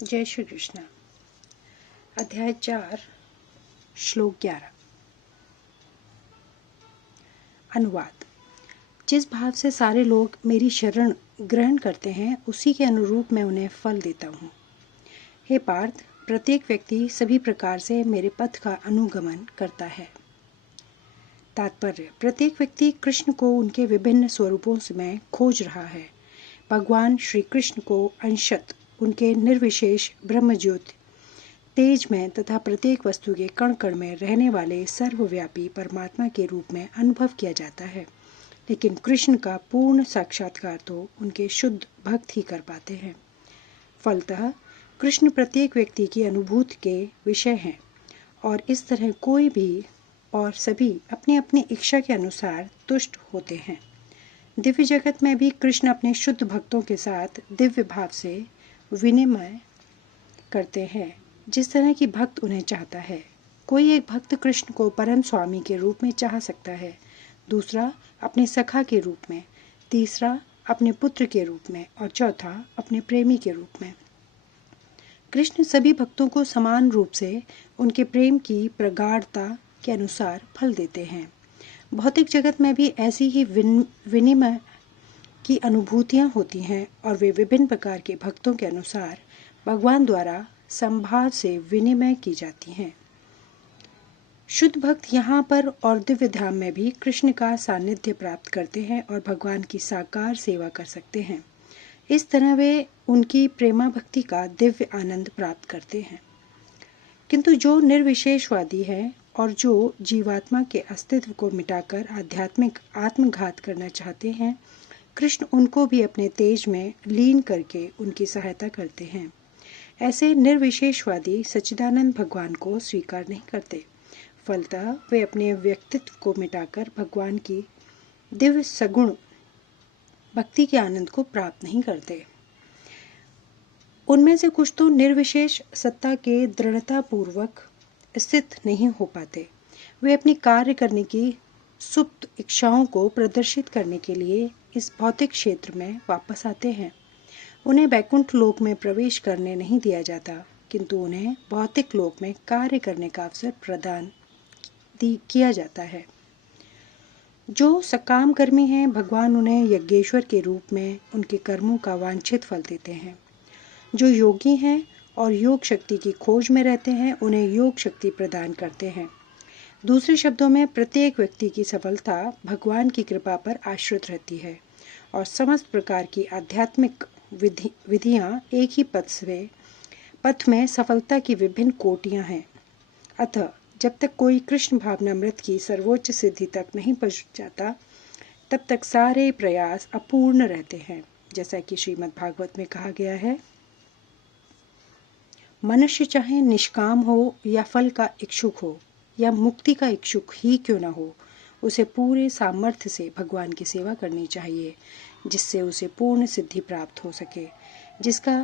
जय श्री कृष्ण। अध्याय 4 श्लोक 11। अनुवाद। जिस भाव से सारे लोग मेरी शरण ग्रहण करते हैं उसी के अनुरूप मैं उन्हें फल देता हूँ। हे पार्थ, प्रत्येक व्यक्ति सभी प्रकार से मेरे पथ का अनुगमन करता है। तात्पर्य: प्रत्येक व्यक्ति कृष्ण को उनके विभिन्न स्वरूपों से मैं खोज रहा है। भगवान श्री कृष्ण को अंशत उनके निर्विशेष ब्रह्मज्योति तेज में तथा प्रत्येक वस्तु के कण कण में रहने वाले सर्वव्यापी परमात्मा के रूप में अनुभव किया जाता है, लेकिन कृष्ण का पूर्ण साक्षात्कार तो उनके शुद्ध भक्त ही कर पाते हैं। फलतः कृष्ण प्रत्येक व्यक्ति की अनुभूति के विषय हैं और इस तरह कोई भी और सभी अपनी अपनी इच्छा के अनुसार तुष्ट होते हैं। दिव्य जगत में भी कृष्ण अपने शुद्ध भक्तों के साथ दिव्य भाव से विनिमय करते हैं, जिस तरह की भक्त उन्हें चाहता है। कोई एक भक्त कृष्ण को परम स्वामी के रूप में चाह सकता है, दूसरा अपने सखा के रूप में, तीसरा अपने पुत्र के रूप में और चौथा अपने प्रेमी के रूप में। कृष्ण सभी भक्तों को समान रूप से उनके प्रेम की प्रगाढ़ता के अनुसार फल देते हैं। भौतिक जगत में भी ऐसी ही विनिमय की अनुभूतियाँ होती हैं और वे विभिन्न प्रकार के भक्तों के अनुसार भगवान द्वारा संभाव से विनिमय की जाती हैं। शुद्ध भक्त यहाँ पर और दिव्य धाम में भी कृष्ण का सानिध्य प्राप्त करते हैं और भगवान की साकार सेवा कर सकते हैं। इस तरह वे उनकी प्रेमा भक्ति का दिव्य आनंद प्राप्त करते हैं। किंतु जो निर्विशेषवादी है और जो जीवात्मा के अस्तित्व को मिटाकर आध्यात्मिक आत्मघात करना चाहते हैं, कृष्ण उनको भी अपने तेज में लीन करके उनकी सहायता करते हैं। ऐसे निर्विशेषवादी सच्चिदानंद भगवान को स्वीकार नहीं करते। फलतः वे अपने व्यक्तित्व को मिटाकर भगवान की दिव्य सगुण भक्ति के आनंद को प्राप्त नहीं करते। उनमें से कुछ तो निर्विशेष सत्ता के दृढ़ता पूर्वक स्थित नहीं हो पाते। वे अपनी कार्य करने की सुप्त इच्छाओं को प्रदर्शित करने के लिए इस भौतिक क्षेत्र में वापस आते हैं। उन्हें वैकुंठ लोक में प्रवेश करने नहीं दिया जाता, किंतु उन्हें भौतिक लोक में कार्य करने का अवसर प्रदान किया जाता है। जो सकाम कर्मी हैं, भगवान उन्हें यज्ञेश्वर के रूप में उनके कर्मों का वांछित फल देते हैं। जो योगी हैं और योग शक्ति की खोज में रहते हैं, उन्हें योग शक्ति प्रदान करते हैं। दूसरे शब्दों में, प्रत्येक व्यक्ति की सफलता भगवान की कृपा पर आश्रित रहती है और समस्त प्रकार की आध्यात्मिक विधियां एक ही पथ में सफलता की विभिन्न कोटियां हैं। अतः जब तक कोई कृष्ण भावनामृत की सर्वोच्च सिद्धि तक नहीं पहुंच जाता, तब तक सारे प्रयास अपूर्ण रहते हैं। जैसा कि श्रीमद् भागवत में कहा गया है, मनुष्य चाहे निष्काम हो या फल का इच्छुक हो या मुक्ति का इच्छुक ही क्यों न हो, उसे पूरे सामर्थ्य से भगवान की सेवा करनी चाहिए, जिससे उसे पूर्ण सिद्धि प्राप्त हो सके, जिसका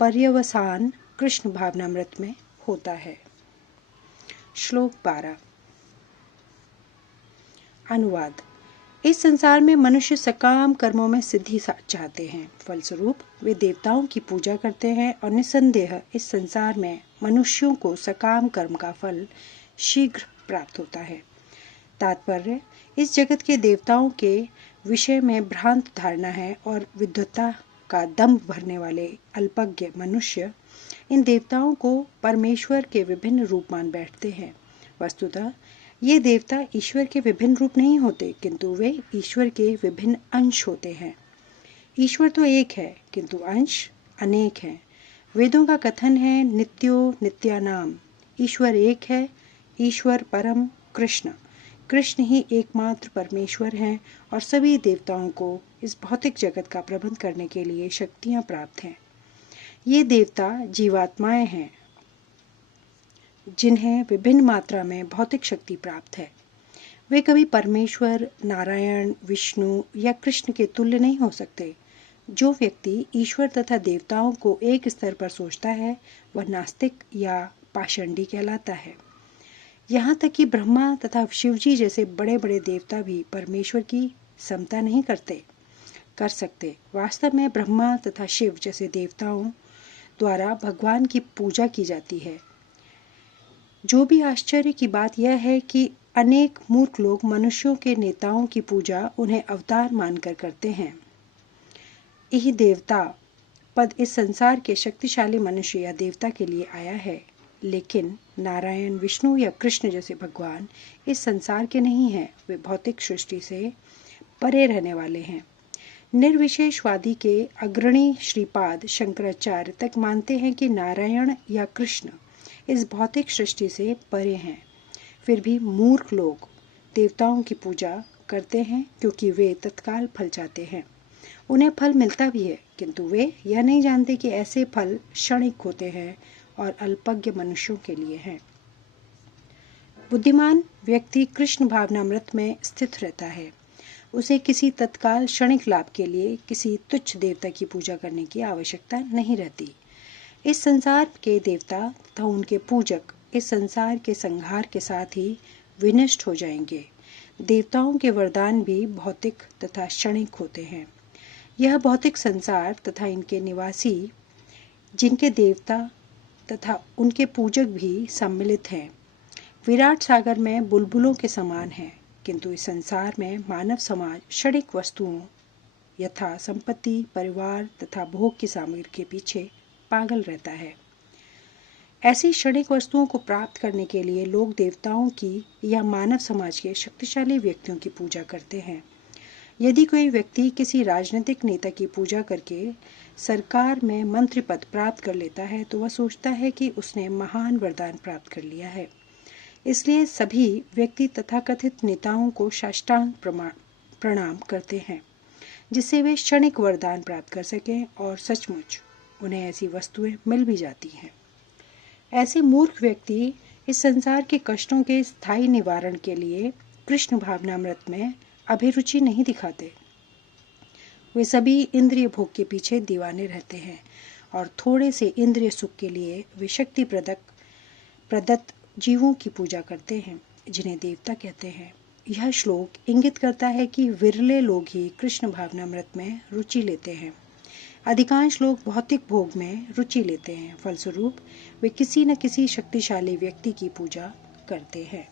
पर्यवसान कृष्ण भावनामृत में होता है। श्लोक 12। अनुवाद। इस संसार में मनुष्य सकाम कर्मों में सिद्धि चाहते हैं। फलस्वरूप वे देवताओं की पूजा करते हैं और निसंदेह इस संसार में मनुष्यों को सकाम कर्म का फल शीघ्र प्राप्त होता है। तात्पर्य: इस जगत के देवताओं के विषय में भ्रांत धारणा है और विद्वत्ता का दंभ भरने वाले अल्पज्ञ मनुष्य इन देवताओं को परमेश्वर के विभिन्न रूप मान बैठते हैं। वस्तुतः ये देवता ईश्वर के विभिन्न रूप नहीं होते, किंतु वे ईश्वर के विभिन्न अंश होते हैं। ईश्वर तो एक है, किंतु अंश अनेक हैं। वेदों का कथन है, नित्यो नित्यानाम। ईश्वर एक है, ईश्वर परम कृष्ण। कृष्ण ही एकमात्र परमेश्वर हैं और सभी देवताओं को इस भौतिक जगत का प्रबंध करने के लिए शक्तियां प्राप्त हैं। ये देवता जीवात्माएं हैं, जिन्हें विभिन्न मात्रा में भौतिक शक्ति प्राप्त है। वे कभी परमेश्वर, नारायण, विष्णु या कृष्ण के तुल्य नहीं हो सकते। जो व्यक्ति ईश्वर तथा देवताओं को एक स्तर पर सोचता है, वह नास्तिक या पाषंडी कहलाता है। यहाँ तक कि ब्रह्मा तथा शिवजी जैसे बड़े बड़े देवता भी परमेश्वर की समता नहीं कर सकते। वास्तव में ब्रह्मा तथा शिव जैसे देवताओं द्वारा भगवान की पूजा की जाती है। जो भी आश्चर्य की बात यह है कि अनेक मूर्ख लोग मनुष्यों के नेताओं की पूजा उन्हें अवतार मानकर करते हैं। यही देवता पद इस संसार के शक्तिशाली मनुष्य या देवता के लिए आया है, लेकिन नारायण, विष्णु या कृष्ण जैसे भगवान इस संसार के नहीं हैं। वे भौतिक सृष्टि से परे रहने वाले हैं। निर्विशेषवादी के अग्रणी श्रीपाद शंकराचार्य तक मानते हैं कि नारायण या कृष्ण इस भौतिक सृष्टि से परे हैं। फिर भी मूर्ख लोग देवताओं की पूजा करते हैं क्योंकि वे तत्काल फल चाहते हैं। उन्हें फल मिलता भी है, किंतु वे यह नहीं जानते कि ऐसे फल क्षणिक होते हैं और अल्पज्ञ मनुष्यों के लिए हैं। बुद्धिमान व्यक्ति कृष्ण भावनामृत में स्थित रहता है। उसे किसी तत्काल क्षणिक लाभ के लिए किसी तुच्छ देवता की पूजा करने की आवश्यकता नहीं रहती। इस संसार के देवता तथा उनके पूजक इस संसार के संहार के साथ ही विनष्ट हो जाएंगे। देवताओं के वरदान भी भौतिक तथा क्षणिक होते हैं। यह भौतिक संसार तथा इनके निवासी, जिनके देवता तथा उनके पूजक भी सम्मिलित हैं, विराट सागर में बुलबुलों के समान है, किंतु इस संसार में मानव समाज क्षणिक वस्तुओं यथा संपत्ति, परिवार तथा भोग की सामग्री के पीछे पागल रहता है। ऐसी क्षणिक वस्तुओं को प्राप्त करने के लिए लोग देवताओं की या मानव समाज के शक्तिशाली व्यक्तियों की पूजा करते हैं। यदि कोई व्यक्ति किसी राजनीतिक नेता की पूजा करके सरकार में मंत्री पद प्राप्त कर लेता है तो वह सोचता है कि उसने महान वरदान प्राप्त कर लिया है। इसलिए सभी व्यक्ति तथाकथित नेताओं को साष्टांग प्रणाम करते हैं, जिससे वे क्षणिक वरदान प्राप्त कर सकें, और सचमुच उन्हें ऐसी वस्तुएं मिल भी जाती हैं। ऐसे मूर्ख व्यक्ति इस संसार के कष्टों के स्थायी निवारण के लिए कृष्ण भावनामृत में अभिरुचि नहीं दिखाते। वे सभी इंद्रिय भोग के पीछे दीवाने रहते हैं और थोड़े से इंद्रिय सुख के लिए वे शक्ति प्रदत्त जीवों की पूजा करते हैं, जिन्हें देवता कहते हैं। यह श्लोक इंगित करता है कि विरले लोग ही कृष्ण भावनामृत में रुचि लेते हैं। अधिकांश लोग भौतिक भोग में रुचि लेते हैं। फलस्वरूप वे किसी न किसी शक्तिशाली व्यक्ति की पूजा करते हैं।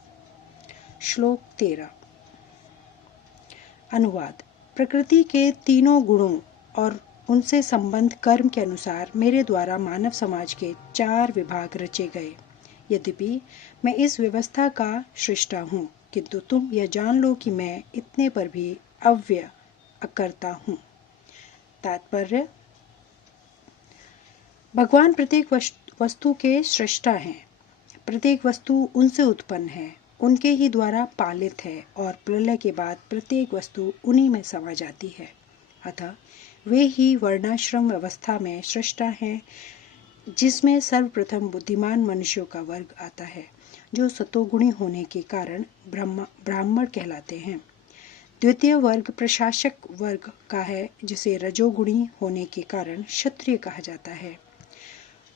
श्लोक 13। अनुवाद। प्रकृति के तीनों गुणों और उनसे संबंध कर्म के अनुसार मेरे द्वारा मानव समाज के 4 विभाग रचे गए। यद्यपि मैं इस व्यवस्था का सृष्टा हूँ, किंतु तुम यह जान लो कि मैं इतने पर भी अव्यय अकर्ता हूँ। तात्पर्य: भगवान प्रत्येक वस्तु के सृष्टा हैं। प्रत्येक वस्तु उनसे उत्पन्न है, उनके ही द्वारा पालित है, और प्रलय के बाद प्रत्येक वस्तु उन्हीं में समा जाती है। अतः वे ही वर्णाश्रम व्यवस्था में सृष्टा हैं, जिसमें सर्वप्रथम बुद्धिमान मनुष्यों का वर्ग आता है, जो सतोगुणी होने के कारण ब्राह्मण कहलाते हैं। द्वितीय वर्ग प्रशासक वर्ग का है, जिसे रजोगुणी होने के कारण क्षत्रिय कहा जाता है।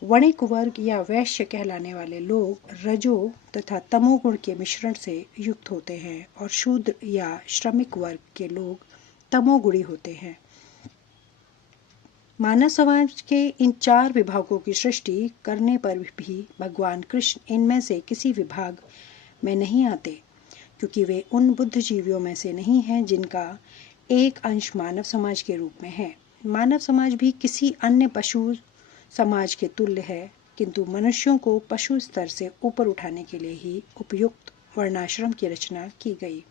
वणिक वर्ग या वैश्य कहलाने वाले लोग रजो तथा तमोगुण के मिश्रण से युक्त होते हैं, और शूद्र या श्रमिक वर्ग के लोग तमोगुणी होते हैं। मानव समाज के इन 4 विभागों की सृष्टि करने पर भी भगवान कृष्ण इनमें से किसी विभाग में नहीं आते, क्योंकि वे उन बुद्धिजीवियों में से नहीं हैं जिनका एक अंश मानव समाज के रूप में है। मानव समाज भी किसी अन्य पशु समाज के तुल्य है, किंतु मनुष्यों को पशु स्तर से ऊपर उठाने के लिए ही उपयुक्त वर्णाश्रम की रचना की गई,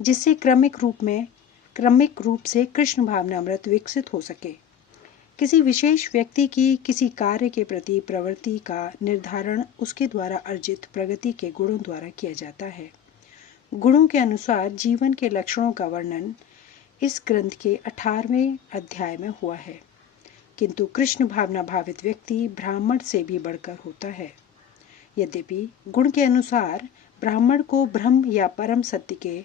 जिससे क्रमिक रूप से कृष्ण भावनामृत विकसित हो सके। किसी विशेष व्यक्ति की किसी कार्य के प्रति प्रवृत्ति का निर्धारण उसके द्वारा अर्जित प्रगति के गुणों द्वारा किया जाता है। गुणों के अनुसार जीवन के लक्षणों का वर्णन इस ग्रंथ के 18वें अध्याय में हुआ है, किंतु कृष्ण भावना भावित व्यक्ति ब्राह्मण से भी बढ़कर होता है। यद्यपि गुण के अनुसार ब्राह्मण को ब्रह्म या परम सत्य के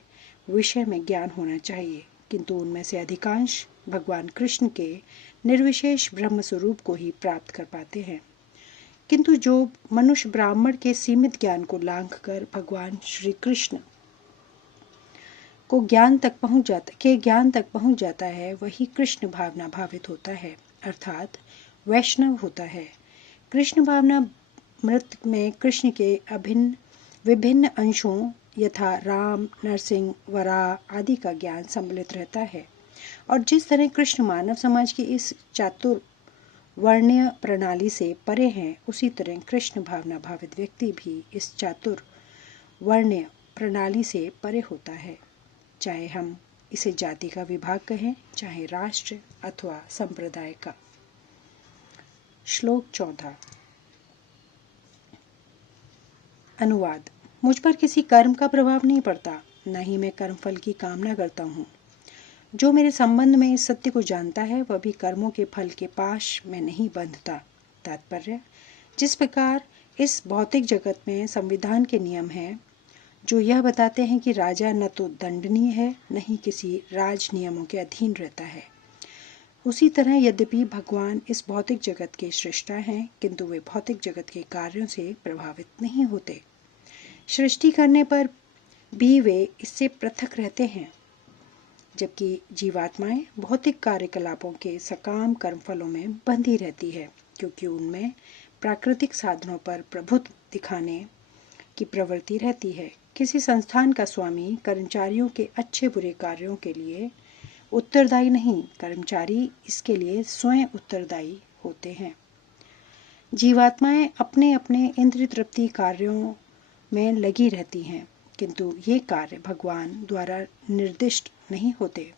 विषय में ज्ञान होना चाहिए, किंतु उनमें से अधिकांश भगवान कृष्ण के निर्विशेष ब्रह्म स्वरूप को ही प्राप्त कर पाते हैं। किंतु जो मनुष्य ब्राह्मण के सीमित ज्ञान को लांघकर भगवान श्री कृष्ण को ज्ञान तक पहुंच जाता है, वही कृष्ण भावना भावित होता है। अर्थात वैष्णव होता है। कृष्ण भावनामृत में कृष्ण के विभिन्न अंशों यथा राम, नरसिंह, वराह आदि का ज्ञान सम्मिलित रहता है। और जिस तरह कृष्ण मानव समाज की इस चातुर्वर्ण्य प्रणाली से परे हैं, उसी तरह कृष्ण भावना भावित व्यक्ति भी इस चातुर्वर्ण्य प्रणाली से परे होता है, चाहे हम इसे जाति का विभाग कहें, चाहे राष्ट्र अथवा संप्रदाय का। श्लोक 14। अनुवाद। मुझ पर किसी कर्म का प्रभाव नहीं पड़ता, न ही मैं कर्मफल की कामना करता हूँ। जो मेरे संबंध में इस सत्य को जानता है, वह भी कर्मों के फल के पाश में नहीं बंधता। तात्पर्य, जिस प्रकार इस भौतिक जगत में संविधान के नियम हैं जो यह बताते हैं कि राजा न तो दंडनीय है, न ही किसी राज नियमों के अधीन रहता है, उसी तरह यद्यपि भगवान इस भौतिक जगत के सृष्टा हैं, किंतु वे भौतिक जगत के कार्यों से प्रभावित नहीं होते। सृष्टि करने पर भी वे इससे पृथक रहते हैं, जबकि जीवात्माएं भौतिक कार्यकलापों के सकाम कर्मफलों में बंधी रहती है, क्योंकि उनमें प्राकृतिक साधनों पर प्रभुत्व दिखाने की प्रवृत्ति रहती है। किसी संस्थान का स्वामी कर्मचारियों के अच्छे बुरे कार्यों के लिए उत्तरदायी नहीं, कर्मचारी इसके लिए स्वयं उत्तरदायी होते हैं। जीवात्माएं अपने अपने इंद्रिय तृप्ति कार्यों में लगी रहती हैं, किंतु ये कार्य भगवान द्वारा निर्दिष्ट नहीं होते।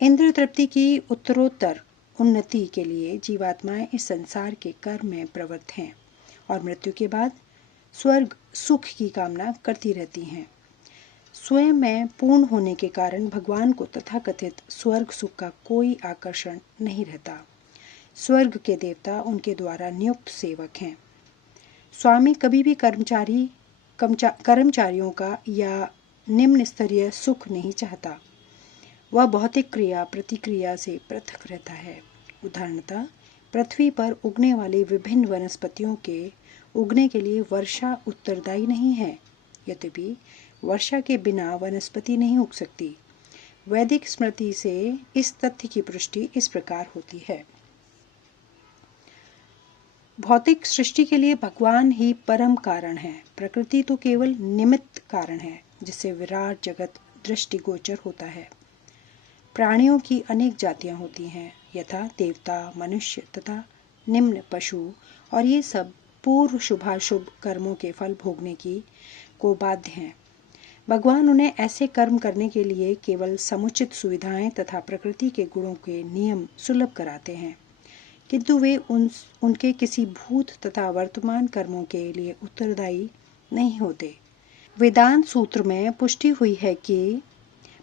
इंद्रिय तृप्ति की उत्तरोत्तर उन्नति के लिए जीवात्माएं इस संसार के कर्म में प्रवृत्त हैं और मृत्यु के बाद स्वर्ग सुख की कामना करती रहती हैं। स्वयं में पूर्ण होने के कारण भगवान को तथाकथित स्वर्ग सुख का कोई आकर्षण नहीं रहता। स्वर्ग के देवता उनके द्वारा नियुक्त सेवक हैं। स्वामी कभी भी कर्मचारियों का या निम्न स्तरीय सुख नहीं चाहता। वह भौतिक क्रिया प्रतिक्रिया से पृथक रहता है। उदाहरणतः पृथ्वी पर उगने वाली विभिन्न वनस्पतियों के उगने के लिए वर्षा उत्तरदायी नहीं है, यद्यपि वर्षा के बिना वनस्पति नहीं उग सकती। वैदिक स्मृति से इस तथ्य की पुष्टि इस प्रकार होती है। भौतिक सृष्टि के लिए भगवान ही परम कारण है। प्रकृति तो केवल निमित्त कारण है, जिससे विराट जगत दृष्टिगोचर होता है। प्राणियों की अनेक जातियां होती हैं, यथा देवता, मनुष्य तथा निम्न पशु, और ये सब पूर्व शुभाशुभ कर्मों के फल भोगने को बाध्य हैं। भगवान उन्हें ऐसे कर्म करने के लिए केवल समुचित सुविधाएं तथा प्रकृति के गुणों के नियम सुलभ कराते हैं, किंतु वे उनके किसी भूत तथा वर्तमान कर्मों के लिए उत्तरदायी नहीं होते। वेदांत सूत्र में पुष्टि हुई है कि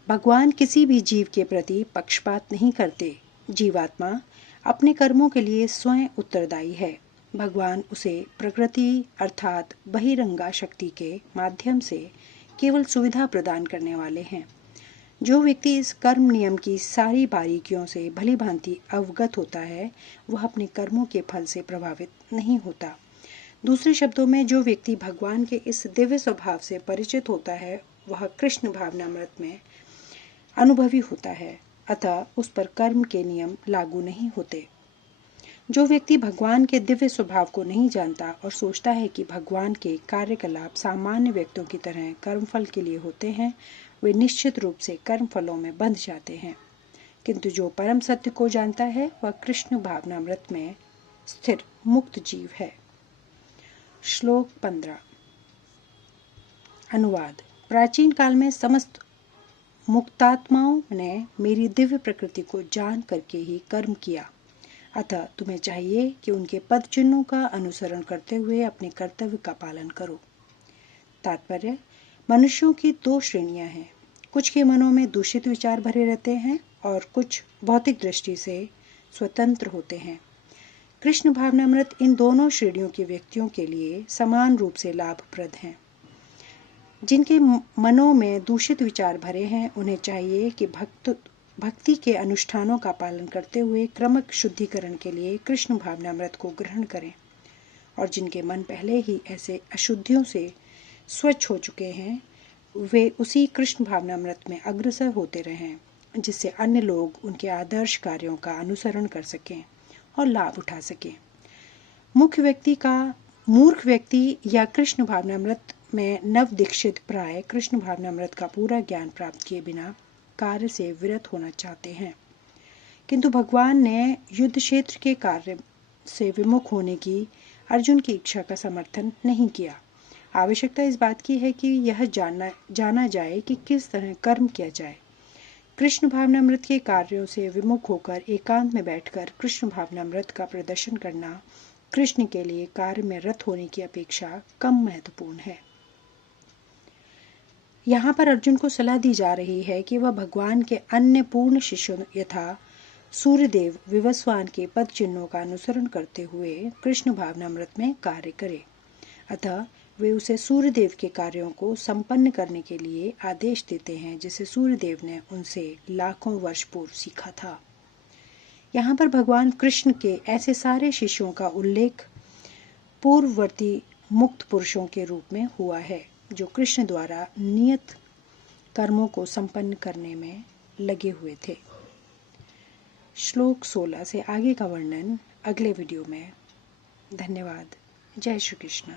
भगवान किसी भी जीव के प्रति पक्षपात नहीं करते। जीवात्मा अपने कर्मों के लिए स्वयं उत्तरदायी है। भगवान उसे प्रकृति अर्थात बहिरंगा शक्ति के माध्यम से केवल सुविधा प्रदान करने वाले हैं। जो व्यक्ति इस कर्म नियम की सारी बारीकियों से भली भांति अवगत होता है, वह अपने कर्मों के फल से प्रभावित नहीं होता। दूसरे शब्दों में, जो व्यक्ति भगवान के इस दिव्य स्वभाव से परिचित होता है, वह कृष्ण भावनामृत में अनुभवी होता है, अतः उस पर कर्म के नियम लागू नहीं होते। जो व्यक्ति भगवान के दिव्य स्वभाव को नहीं जानता और सोचता है कि भगवान के कार्यकलाप सामान्य व्यक्तियों की तरह कर्मफल के लिए होते हैं, वे निश्चित रूप से कर्मफलों में बंध जाते हैं। किंतु जो परम सत्य को जानता है, वह कृष्ण भावनामृत में स्थिर मुक्त जीव है। श्लोक 15। अनुवाद। प्राचीन काल में समस्त मुक्तात्माओं ने मेरी दिव्य प्रकृति को जान करके ही कर्म किया, अतः तुम्हें चाहिए कि उनके पद चिन्हों का अनुसरण करते हुए अपने कर्तव्य का पालन करो। तात्पर्य, मनुष्यों की दो श्रेणियां हैं। कुछ के मनों में दूषित विचार भरे रहते हैं और कुछ भौतिक दृष्टि से स्वतंत्र होते हैं। कृष्ण भावनामृत इन दोनों श्रेणियों के व्यक्तियों के लिए समान रूप से लाभप्रद हैं। जिनके मनों में दूषित विचार भरे हैं, उन्हें चाहिए कि भक्ति के अनुष्ठानों का पालन करते हुए क्रमक शुद्धिकरण के लिए कृष्ण भावनामृत को ग्रहण करें, और जिनके मन पहले ही ऐसे अशुद्धियों से स्वच्छ हो चुके हैं, वे उसी कृष्ण भावनामृत में अग्रसर होते रहें, जिससे अन्य लोग उनके आदर्श कार्यों का अनुसरण कर सकें और लाभ उठा सकें। मूर्ख व्यक्ति या कृष्ण भावनामृत में नव दीक्षित प्राय कृष्ण भावनामृत का पूरा ज्ञान प्राप्त किए बिना कार्य से विरत होना चाहते हैं, किंतु भगवान ने युद्ध क्षेत्र के कार्य से विमुख होने की अर्जुन की इच्छा का समर्थन नहीं किया। आवश्यकता इस बात की है कि यह जाना जाए कि किस तरह कर्म किया जाए। कृष्ण भावनामृत के कार्यों से विमुख होकर एकांत में बैठकर कृष्ण भावनामृत का प्रदर्शन करना कृष्ण के लिए कार्य में रत होने की अपेक्षा कम महत्वपूर्ण है। यहाँ पर अर्जुन को सलाह दी जा रही है कि वह भगवान के अन्य पूर्ण शिष्यों यथा सूर्यदेव विवस्वान के पद चिन्हों का अनुसरण करते हुए कृष्ण भावनामृत में कार्य करे। अतः वे उसे सूर्यदेव के कार्यों को संपन्न करने के लिए आदेश देते हैं, जिसे सूर्यदेव ने उनसे लाखों वर्ष पूर्व सीखा था। यहाँ पर भगवान कृष्ण के ऐसे सारे शिष्यों का उल्लेख पूर्ववर्ती मुक्त पुरुषों के रूप में हुआ है, जो कृष्ण द्वारा नियत कर्मों को संपन्न करने में लगे हुए थे। श्लोक 16 से आगे का वर्णन अगले वीडियो में। धन्यवाद। जय श्री कृष्ण।